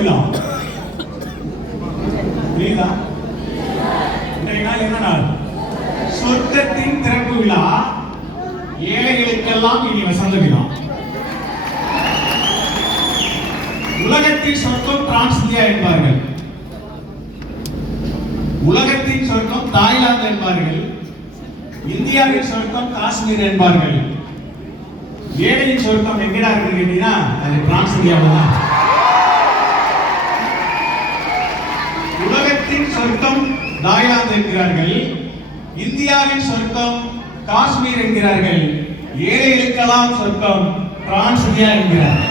விழா. புரியுதா? இன்றைய நாள் என்ன நாள்? சொர்க்கத்தின் திறப்பு விழா. ஏழைகளுக்கெல்லாம் இனி வசந்த விழா. உலகத்தின் சொர்க்கம் பிரான்ஸ் இந்தியா என்பார்கள், உலகத்தின் சொர்க்கம் தாய்லாந்து என்பார்கள், இந்தியாவின் சொர்க்கம் காஷ்மீர் என்பார்கள். ஏழையின் சொர்க்கம் எங்கடா இருக்கு கேட்டீங்கன்னா அது பிரான்ஸ் இந்தியாவில் தான். உலகத்தின் சொர்க்கம் தாய்லாந்து என்கிறார்கள், இந்தியாவின் சொர்க்கம் காஷ்மீர் என்கிறார்கள், ஏழைகளுக்கெல்லாம் சொர்க்கம் பிரான்ஸ் இந்தியா என்கிறார்.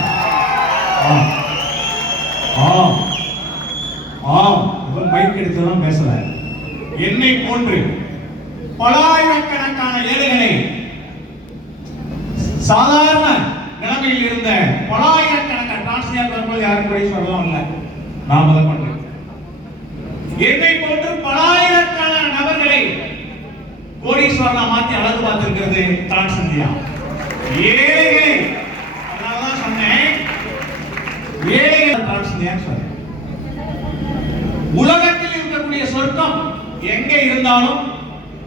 மைக் எடுத்துதான் பேசல. என்னை போன்று பல ஆயிரக்கணக்கான ஏழைகளை, சாதாரண நிலைமையில் இருந்த பல ஆயிரக்கணக்கான டிரான்ஸ்லேட் வரும்போது யாரும் கூட சொல்லலாம் இல்ல, நாம தான் பண்றோம். என்னை போன்று பல ஆயிரக்கணக்கான நபர்களை கோடீஸ்வரனா மாத்தி அழகு பார்த்திருக்கிறது டிரான்ஸ் இந்தியா. ஏழைகளை, அதனாலதான் சொன்னேன் ஏழைகள் டிரான்ஸ் இந்தியா சொன்னேன். உலகத்தில் இருக்கக்கூடிய சொர்க்கம் எங்க இருந்தாலும்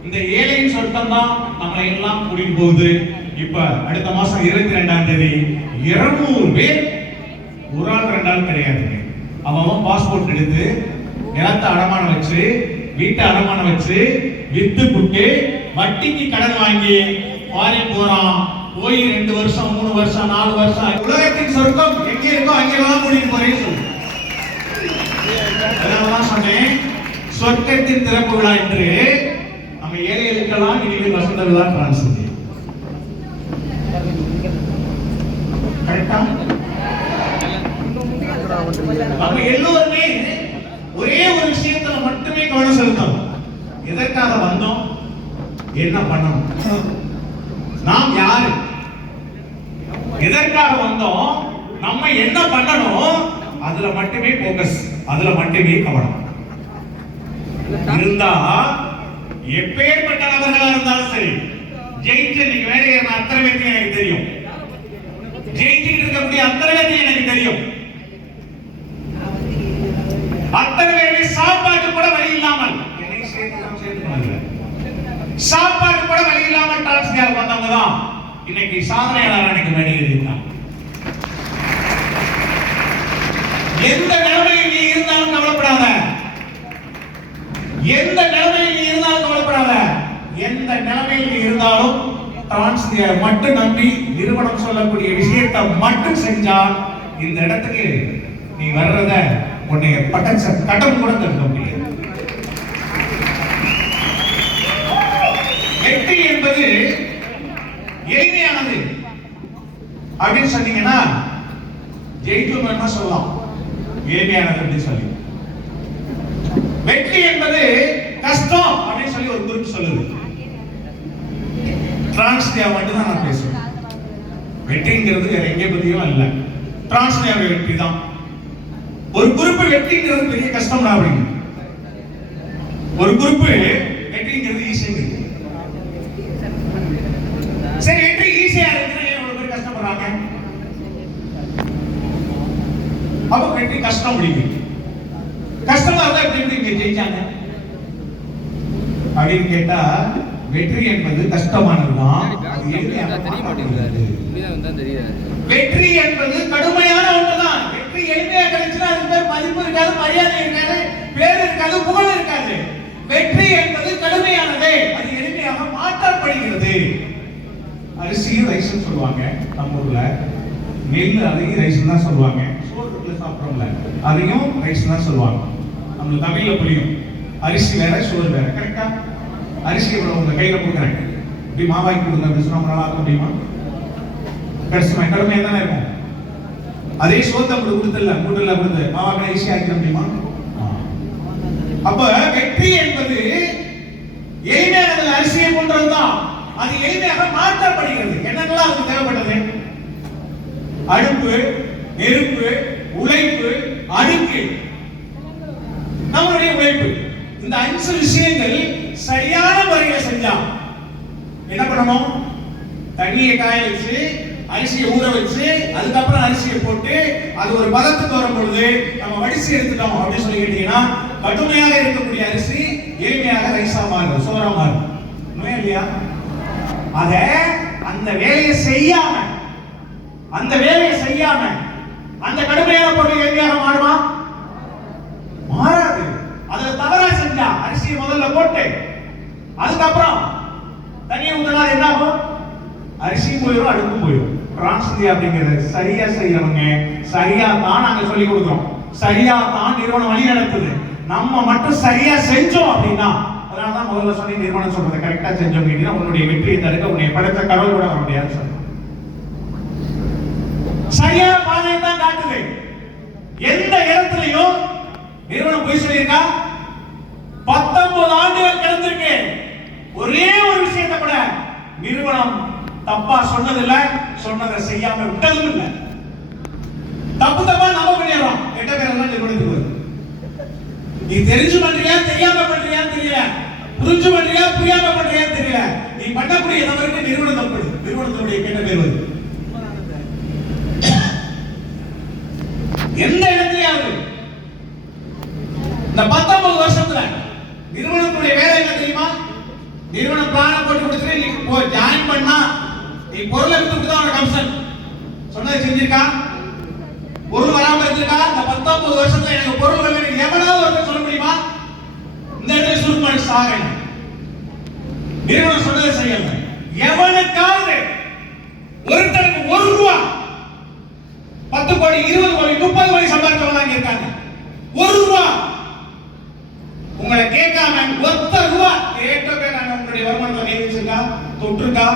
இந்த ஏழையின் சொர்க்கம் தான் நம்மளை எல்லாம் கூட்டிட்டு போகுது. இப்ப அடுத்த மாசம் 22ஆம் தேதி 200 பேர், ஒரு ஆள் 2 ஆள் கிடையாது, அவன் பாஸ்போர்ட் எடுத்து நிலத்தை அடமானம் வச்சு வீட்டை அடமானம் வச்சு வித்து புட்டு வட்டிக்கு கடன் வாங்கி ஃபாரின் போறான். போய் 2 வருஷம் 3 வருஷம் 4 வருஷம் உலகத்தின் சொர்க்கம் எங்க இருக்கோ அங்கெல்லாம் கூட்டிட்டு போறேன்னு சொல்லு. அதனாலதான் சொன்னேன் சொர்க்கத்தின் திறப்பு விழா என்று. நம்ம ஏழைகளுக்கெல்லாம் இனிமேல் வசந்த விழா பிரான்ஸ் இந்தியா. கரெக்டா? நம்ம எல்லோருமே ஒரே ஒரு விஷயத்துல மட்டுமே கவனம் செலுத்தணும். எதற்காக வந்தோம், என்ன பண்ணணும், நாம் யாரு, எதற்காக வந்தோம், நம்ம என்ன பண்ணணும், அதுல மட்டுமே போக்கஸ், அதுல மட்டுமே கவனம் இருந்தா எப்பேற்பட்ட நபர்களா இருந்தாலும் சரி ஜெயிச்சு நீங்க வேலை அத்தனை பேருக்கு எனக்கு தெரியும், ஜெயிச்சுட்டு இருக்கக்கூடிய அத்தனை பேருக்கு எனக்கு தெரியும். அத்தனை பேருமே சாப்பாட்டு கூட வழி இல்லாமல், சாப்பாட்டு கூட வழி இல்லாமல் டிரான்ஸ்லேட் வந்தவங்க தான் இன்னைக்கு சாதனையாளர் அன்னைக்கு மேடையில். எந்த நிலைமையில் நீ இருந்தாலும் கவலைப்படாத, எந்த நிலைமையில் நீ இருந்தாலும் கவலைப்படாத, எந்த நிலைமையில் நீ இருந்தாலும் டிரான்ஸ்லேட் மட்டும் நம்பி நிறுவனம் சொல்லக்கூடிய விஷயத்தை மட்டும் செஞ்சால் இந்த இடத்துக்கு நீ வர்றத உன்னைய பட்டச்ச கட்டம் கூட தடுக்க முடியாது. வெற்றி என்பது எளிமையானது அப்படின்னு சொன்னீங்கன்னா ஜெயிக்கும் என்ன சொல்லலாம், எளிமையானது அப்படின்னு சொல்லி. வெற்றி என்பது கஷ்டம் அப்படின்னு சொல்லி ஒரு குரூப் சொல்லுது. டிரான்ஸ்லேயா மட்டும் தான் நான் பேசுவேன். வெற்றிங்கிறது வேற எங்கே பத்தியும் அல்ல, டிரான்ஸ்லேயா வெற்றி தான். ஒரு குரூப் வெற்றிங்கிறது பெரிய கஷ்டம் தான் அப்படின்னு, ஒரு குரூப் வெற்றிங்கிறது ஈஸியா. சரி, வெற்றி ஈஸியா இருக்குன்னா எவ்வளவு பேர் கஷ்டப்படுறாங்க? அப்ப வெற்றி கஷ்டம் முடியுது. கஷ்டமா இருந்தா எப்படி இங்க ஜெயிச்சாங்க அப்படின்னு கேட்டா, வெற்றி என்பது கஷ்டமானதுதான், வெற்றி என்பது கடுமையான ஒன்றுதான். வெற்றி எளிமையா கிடைச்சுன்னா அது பேர் மதிப்பு இருக்காது, மரியாதை இருக்காது, பேர் இருக்காது, புகழ் இருக்காது. வெற்றி என்பது கடுமையானது, அது எளிமையாக மாற்றப்படுகிறது. அரிசியும் ரைஸ் சொல்லுவாங்க நம்ம ஊர்ல, நெல் அதையும் ரைஸ் தான் சொல்லுவாங்க. சோறு சாப்பிடுறோம்ல அதையும் ரைஸ் தான் சொல்லுவாங்க. நம்ம தமிழ்ல புரியும், அரிசி வேற சோறு வேற. கரெக்டா? அரிசி இவ்வளவு உங்க கையில கொடுக்குறேன், இப்படி மாவாக்கி கொடுங்க அப்படின்னு சொன்னா நம்மளால ஆக்க முடியுமா? கடுமையா தானே இருக்கும். அதே சோத்தை கொடுத்துல மூட்டல கொடுத்து மாவாக்க ஈஸியா ஆக்கிட முடியுமா? அப்ப வெற்றி என்பது எளிமையானது, அரிசியை போன்றதுதான். அது எளிமையாக மாற்றப்படுகிறது. என்னெல்லாம் அதுக்கு தேவைப்பட்டது? அடுப்பு, நெருப்பு, உழைப்பு, அடுக்கு, நம்மளுடைய உழைப்பு. இந்த 5 விஷயங்கள் சரியான முறையில செஞ்சா என்ன பண்ணணும்? தண்ணியை காய வச்சு அரிசியை ஊற வச்சு அதுக்கப்புறம் அரிசியை போட்டு அது ஒரு பதத்துக்கு வரும் பொழுது நம்ம வடிச்சு எடுத்துட்டோம் அப்படின்னு சொல்லி கேட்டீங்கன்னா கடுமையாக இருக்கக்கூடிய அரிசி எளிமையாக ரைஸா மாறும், சோறா மாறும். உண்மையா இல்லையா? அத அந்த வேலையை செய்யாம அந்த கடுமையான பொருள் எளிமையாக மாறுமா? மாறாது. அதுல தவறா செஞ்சா அரிசியை முதல்ல போட்டு அதுக்கப்புறம் தண்ணியை ஊற்றினா என்ன ஆகும்? அரிசியும் போயிடும், அடுப்பும் போயிடும். டிரான்ஸ்ஃபர் அப்படிங்கிறது சரியா செய்யறவங்க சரியா தான் நாங்க சொல்லி கொடுக்குறோம், சரியா தான் நிறுவனம் வழி நடத்துது. நம்ம மட்டும் சரியா செஞ்சோம் அப்படின்னா, அதனாலதான் முதல்ல சொல்லி நிறுவனம் சொல்றதை கரெக்டா செஞ்சோம் அப்படின்னா உன்னுடைய வெற்றியை தடுக்க உன்னை படைத்த கடவுள் கூட வர முடியாது சொல்றோம். சரியான பாதையை தான் காட்டுது. எந்த இடத்துலயும் நிறுவனம் போய் சொல்லியிருக்கா? 19 ஆண்டுகள் கடந்திருக்கு, ஒரே ஒரு விஷயத்தை கூட நிறுவனம் தப்பா சொன்னதில்லை, சொன்னதை செய்யாம விட்டதும் இல்லை. தப்பா நாம பண்ணிடுறோம், கெட்ட பேரெல்லாம் நிறுவனத்துக்கு வருது. நீ தெரிஞ்சு பண்றியா தெரியாம பண்றியா தெரியல, புரிஞ்சு பண்றியா புரியாம பண்றியா தெரியல, நீ பண்ணக்கூடிய தவறுக்கு நிறுவனம் தப்பு, நிறுவனத்துடைய கெட்ட பேர் வருது. எந்த இடத்துலயாவது இந்த 19 வருஷத்துல நிறுவனத்துடைய வேலை என்ன தெரியுமா? நிறுவனம் பிளான போட்டு கொடுத்துட்டு நீ ஜாயின் பண்ணா நீ பொருளை வித்துட்டு தான் உனக்கு கமிஷன் சொன்னதை செஞ்சிருக்கா? பொருள் வராம இருந்திருக்கா? இந்த 19 வருஷத்துல எனக்கு பொருள் வரல நீ எவனாவது ஒருத்தர் சொல்ல முடியுமா? இந்த இடத்துல சுருக்கமான சாகை நிறுவனம் சொன்னதை செய்யல. எவனுக்காவது ஒருத்தருக்கு 1 ரூபா 10 கோடி 20 கோடி 30 கோடி சம்பாதிச்சவங்க இங்க இருக்காங்க. 1 ரூபா உங்களை கேட்காம 1 ரூபா கேட்டவே நாங்க உங்களுடைய வருமானத்தை கை வச்சிருக்கா தொட்டிருக்கா?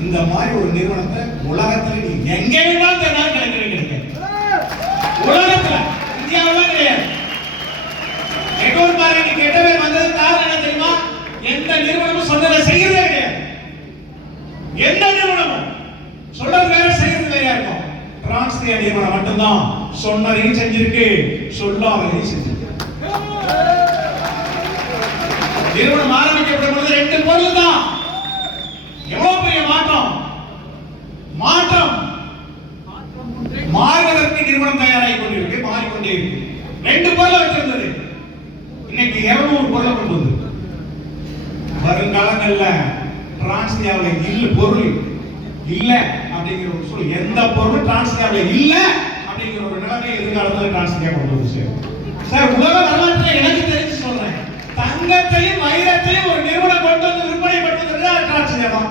இந்த மாதிரி ஒரு நிறுவனத்தை உலகத்துல நீ எங்க வேணாலும் கிடைக்க உலகத்துல இந்தியாவில் கிடையாது. நெட்வொர்க் மார்க்கெட்டிங் கெட்ட பேர் வந்தது காரணம் என்ன தெரியுமா? எந்த நிறுவனமும் சொன்னதை செய்யறதே கிடையாது. எந்த நிறுவனமும் சொல்றது வேற செய்யறது வேறையா இருக்கும். டிரான்ஸ்ஃபர் நிறுவனம் மட்டும்தான் சொன்னதையும் செஞ்சிருக்கு, சொல்லாததையும் செஞ்சிருக்கு. நிறுவனம் ஆரம்பிக்கப்படும் பொழுது 2 பொருள் தான். எவ்வளவு பெரிய மாற்றம் மாறுவதற்கு நிறுவனம் தயாராகி கொண்டிருக்கு, மாறிக்கொண்டே இருக்கு. 2 பொருளை வச்சிருந்தது, இன்னைக்கு 200 பொருளை கொண்டு வந்து வருங்காலங்கள்ல டிரான்ஸ்ஃபியாவில் இல்ல பொருள் இல்ல அப்படிங்கிற ஒரு சொல், எந்த பொருள் டிரான்ஸ்ஃபியாவில் இல்ல அப்படிங்கிற ஒரு நிலைமை எதிர்காலத்தில் டிரான்ஸ்ஃபியா கொண்டு வந்து சார். உலக வரலாற்றில் எனக்கு தெரிஞ்சு சொல்றேன், தங்கத்தையும் வைரத்தையும் ஒரு நிறுவனம் கொண்டு வந்து விற்பனை பண்ணுறது டிரான்ஸ்ஃபியா தான்.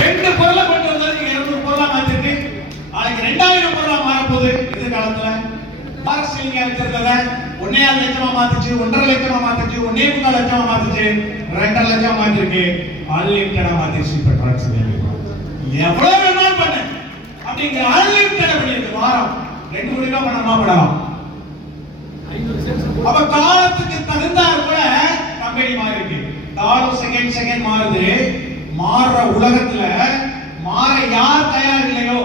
2 பொருளை கொண்டு வந்தது 200 பொருளா மாத்திருக்கு. நாளைக்கு 2000 பொருளா மாறப்போகுது எதிர்காலத்துல. பார்சலிங்கா வச்சிருந்தத 1.5 லட்சமா மாத்துச்சு, 1.5 லட்சமா மாத்துச்சு, 1.25 லட்சமா மாத்துச்சு, 2.5 லட்சமா மாத்திருக்கு, அன்லிமிட்டடா மாத்திச்சு. இப்ப டிரான்ஸ்ஃபர் எவ்வளவு வேணாலும் பண்ணு அப்படிங்கிற அன்லிமிட்டடா பண்ணிருக்கு. வாரம் 2 கோடி ரூபாய் பணமா பணம். அப்ப காலத்துக்கு தகுந்தாற் போல கம்பெனி மாறி இருக்கு. காலம் செகண்ட் மாறுது. மாற உலகத்துல மாற யார் தயார் இல்லையோ,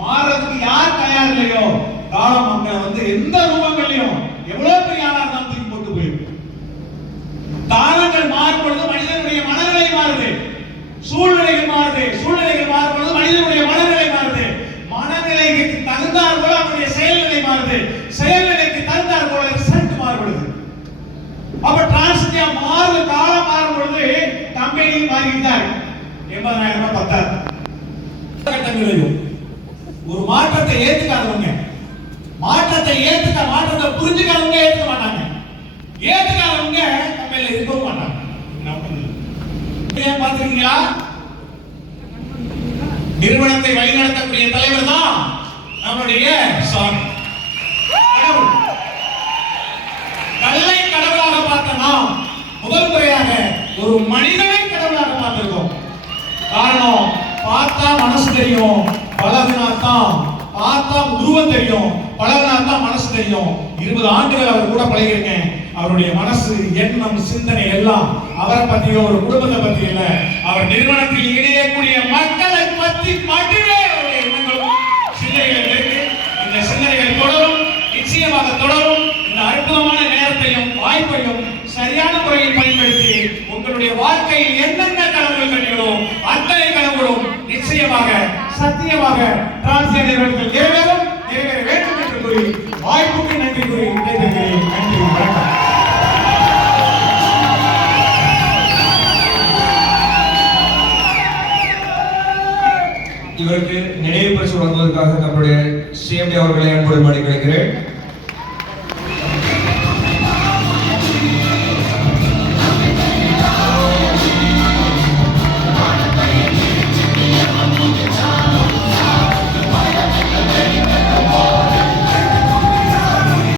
மாறதுக்கு யார் தயார் இல்லையோ, காலம் அங்க வந்து எந்த ரூபங்களையும் எவ்வளவு பெரிய ஆளா இருந்தாலும் தூக்கி போட்டு போயிடும். காலங்கள் மாறும் பொழுது மனிதனுடைய மனநிலை மாறுது, சூழ்நிலைகள் மாறுது, சூழ்நிலைகள் மாறும் பொழுது மனிதனுடைய மனநிலை மாறுது, மனநிலைக்கு தகுந்தாற் போல அவனுடைய செயல்நிலை மாறுது, செயல்நிலைக்கு தகுந்தாற் போல ரிசல்ட் மாறுபடுது. அப்ப டிரான்ஸ்ஃபியா மாறுது, காலம் மாறும் பொழுது கம்பெனி மாறிட்டார். 80,000 ரூபாய் பத்தாது. கட்டங்களையும் ஒரு மாற்றத்தை ஏத்துக்காதவங்க, மாற்றத்தை புரிஞ்சுக்காதவங்க ஏத்துக்க மாட்டாங்க. ஏத்துக்காதவங்க கம்பெனில இருக்கவும் மாட்டாங்க. பாத்துருக்கீங்களா? நிறுவனத்தை வழிநடத்தக்கூடிய தலைவர் தான் நம்முடைய சாமி கடவுள். கல்லை கடவுளாக பார்த்த நாம் முதல் முறையாக ஒரு மனிதனை கடவுளாக பார்த்திருக்கோம். காரணம், பார்த்தா மனசு தெரியும், பழகினாத்தான் பார்த்தா உருவம் தெரியும், பழகினாத்தான் மனசு தெரியும். 20 ஆண்டுகள் அவர் கூட பழகிருக்கேன். அவருடைய மனசு, எண்ணம், சிந்தனை எல்லாம் அவரை பத்தியோ ஒரு குடும்பத்தை பத்தி இல்ல, அவர் நிறுவனத்தில் இணையக்கூடிய மக்களை பத்தி மட்டுமே அவருடைய எண்ணங்களும் சிந்தனைகள் இருக்கு. இந்த சிந்தனைகள் தொடரும், நிச்சயமாக தொடரும். இந்த அற்புதமான நேரத்தையும் வாய்ப்பையும் சரியான முறையில் பயன்படுத்தி உங்களுடைய வாழ்க்கையில் என்னென்ன கனவுகள் கண்டீர்களோ நிச்சயமாக டிரான்ஸ்ஜெண்டர்கள் நிறைவேற வேண்டும் என்று கூறி வாய்ப்புக்கு நன்றி கூறி விடைபெறுகிறேன். நன்றி, வணக்கம். இவருக்கு நினைவு பரிசு வழங்குவதற்காக நம்முடைய சிஎம்டி அவர்களை அன்புடன் அழைக்கிறேன்.